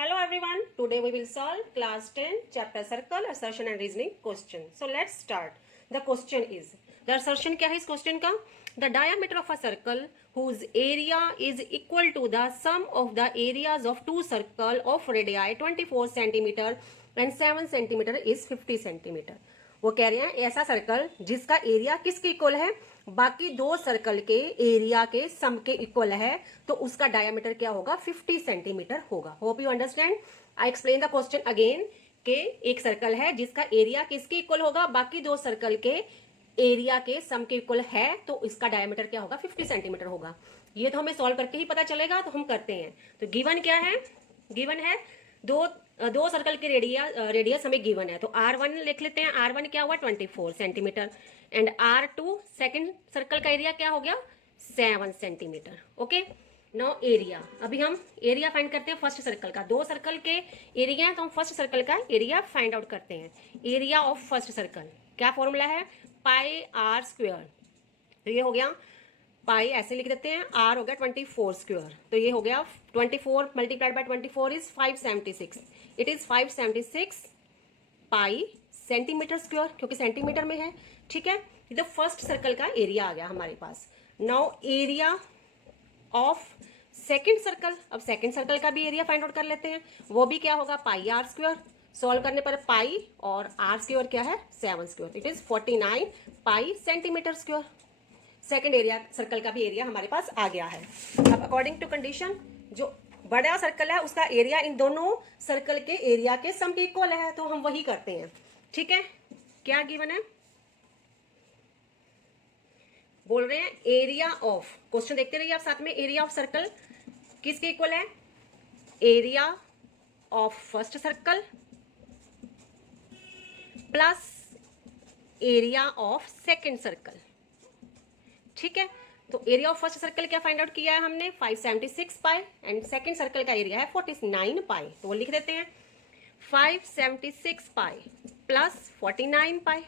Hello everyone, today we will solve class 10 chapter circle assertion and reasoning question. So let's start. The question is, the assertion क्या है इस question का? The diameter of a circle whose area is equal to the sum of the areas of two circle of radii 24 cm and 7 cm is 50 cm. वो कह रहे हैं ऐसा circle जिसका एरिया किसके इक्वल है, बाकी दो सर्कल के एरिया के सम के इक्वल है, तो उसका डायमीटर क्या होगा, 50 सेंटीमीटर होगा. Hope you understand. I explain the question again के एक सर्कल है जिसका एरिया किसके इक्वल होगा, बाकी दो सर्कल के एरिया के सम के इक्वल है, तो इसका डायमीटर क्या होगा, 50 सेंटीमीटर होगा. ये तो हमें सॉल्व करके ही पता चलेगा, तो हम करते हैं. तो गिवन क्या है, गिवन है दो सर्कल के रेडियस हमें गिवन है. तो R1 लिख लेते हैं. R1 क्या हुआ, 24 centimetre and R2 second circle का एरिया क्या हो गया, 7 सेंटीमीटर. Okay, no area. अभी हम एरिया फाइंड करते हैं फर्स्ट सर्कल का. दो सर्कल के एरिया है तो हम फर्स्ट सर्कल का एरिया फाइंड आउट करते हैं. एरिया ऑफ फर्स्ट सर्कल क्या फॉर्मूला है, पाई आर स्क्वायर. तो ये हो गया पाई, ऐसे लिख देते हैं. आर हो गया 24 स्क्वायर, तो ये हो गया 24 multiplied by 24 is 576. It is 576 pi centimetre square, क्योंकि सेंटीमीटर में है. ठीक है, ये तो फर्स्ट सर्कल का एरिया आ गया हमारे पास. Now area of second circle. अब सेकंड सर्कल का भी एरिया फाइंड आउट कर लेते हैं. वो भी क्या होगा, पाई आर स्क्वायर. सॉल्व करने पर पाई और आर स्क्वायर क्या है, 7 square. It is 49 pi centimetre square. Second area circle का भी एरिया हमारे पास आ गया है. अब अकॉर्डिंग टू कंडीशन, जो बड़ा सर्कल है उसका एरिया इन दोनों सर्कल के एरिया के सम के इक्वल है, तो हम वही करते हैं. ठीक है, क्या गिवन है, बोल रहे हैं एरिया ऑफ, क्वेश्चन देखते रहिए आप साथ में. एरिया ऑफ सर्कल किसके इक्वल है, area of first circle plus area of second circle. ठीक है, तो एरिया ऑफ फर्स्ट सर्कल क्या फाइंड आउट किया है हमने, 576 पाई एंड सेकंड सर्कल का एरिया है 49 पाई. तो वो लिख देते हैं 576 पाई प्लस 49 पाई.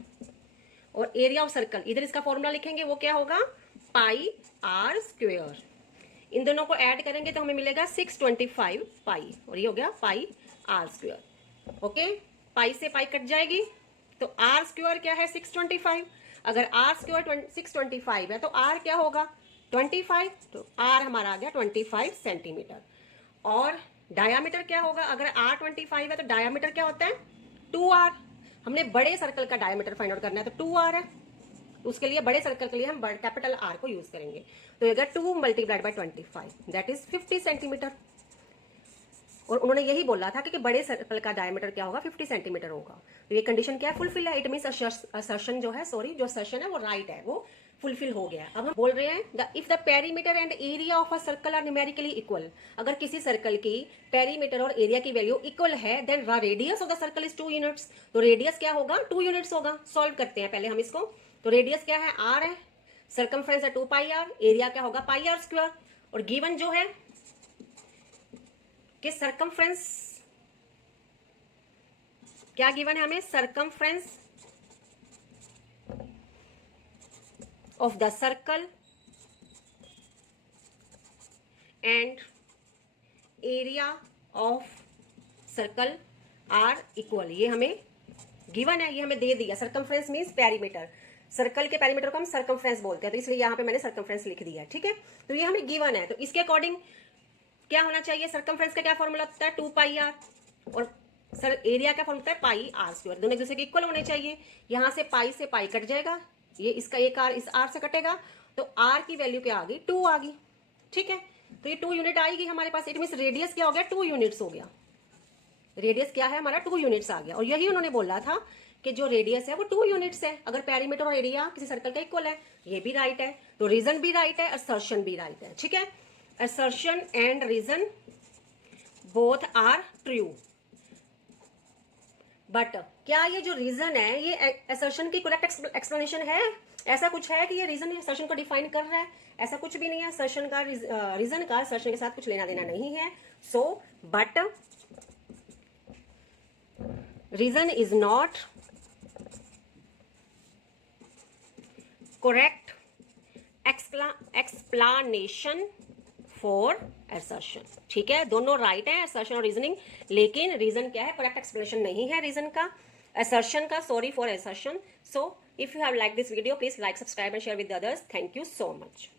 और एरिया ऑफ सर्कल इधर इसका फॉर्मूला लिखेंगे, वो क्या होगा, पाई आर स्क्वायर. इन दोनों को ऐड करेंगे तो हमें मिलेगा 625 पाई, और ये हो गया पाई आर स्क्वायर. ओके, पाई से पाई कट जाएगी, तो आर स्क्वायर क्या है, 625. अगर आर स्क्वायर 625 है तो आर क्या होगा, 25. तो आर हमारा आ गया 25 सेंटीमीटर. और डायामीटर क्या होगा, अगर आर 25 है तो डायामीटर क्या होता है, 2r. हमने बड़े सर्कल का डायामीटर फाइंड आउट करना है, तो 2r है. तो उसके लिए बड़े सर्कल के लिए हम कैपिटल आर को यूज करेंगे. तो ये 2 multiplied by 25 that is 50 centimetre. और उन्होंने यही बोला था कि बड़े सर्कल का डायमीटर क्या होगा, 50 सेंटीमीटर होगा. तो ये कंडीशन क्या है, फुलफिल है. इट मींस असर्शन जो है, सॉरी जो असर्शन है वो राइट है, वो फुलफिल हो गया. अब हम बोल रहे हैं if the perimeter and area of a circle are numerically equal. अगर किसी सर्कल की पेरीमीटर और एरिया की वैल्यू इक्वल है, then radius of the circle is 2 units. तो रेडियस क्या होगा, 2 यूनिट्स होगा. सॉल्व करते हैं पहले हम इसको. तो रेडियस क्या है, आर है, सर्कमफ्रेंस है 2 पाई आर, एरिया क्या होगा, पाई आर स्क्वायर. और गिवन जो है कि सर्कमफ्रेंस क्या गिवन है हमें, circumference of the circle and area of circle are equal. ये हमें गिवन है, ये हमें दे दिया. Circumference means perimeter. सर्कल के पेरीमीटर को हम सर्कमफ्रेंस बोलते हैं, तो इसलिए यहां पे मैंने सर्कमफ्रेंस लिख दिया. ठीक है, तो ये हमें गिवन है. तो इसके अकॉर्डिंग क्या होना चाहिए, सर्कमफ्रेंस का क्या फॉर्मूला होता है, 2 पाई आर. और सर एरिया का फॉर्मूला है पाई आर स्क्वायर. दोनों एक दूसरे के इक्वल होने चाहिए. यहां से पाई कट जाएगा, ये इसका एक आर इस आर से कटेगा, तो आर की वैल्यू क्या आ गई, 2 आ गई. ठीक है, तो ये 2 यूनिट आएगी हमारे पास. इट मीन रेडियस क्या हो गया, 2 यूनिट्स हो गया. रेडियस क्या है हमारा, 2 यूनिट्स आ गया. और यही उन्होंने बोला था कि जो रेडियस है वो 2 यूनिट्स है, अगर पेरीमीटर और एरिया किसी सर्कल का इक्वल है. ये भी राइट है, तो रीजन भी राइट है, असर्शन भी राइट है. ठीक है, assertion and reason both are true. But क्या ये जो रीजन है ये assertion की करेक्ट एक्सप्लेनेशन है, ऐसा कुछ है कि ये रीजन assertion को डिफाइन कर रहा है, ऐसा कुछ भी नहीं है. assertion का रीजन का assertion के साथ कुछ लेना देना नहीं है. So but reason is not correct explanation for assertion. ठीक है, दोनों राइट है, असर्शन और रीजनिंग, लेकिन रीजन क्या है, करेक्ट एक्सप्लेनेशन नहीं है रीजन का, assertion का, sorry for assertion. So if you have liked this video, please like, subscribe and share with the others. Thank you so much.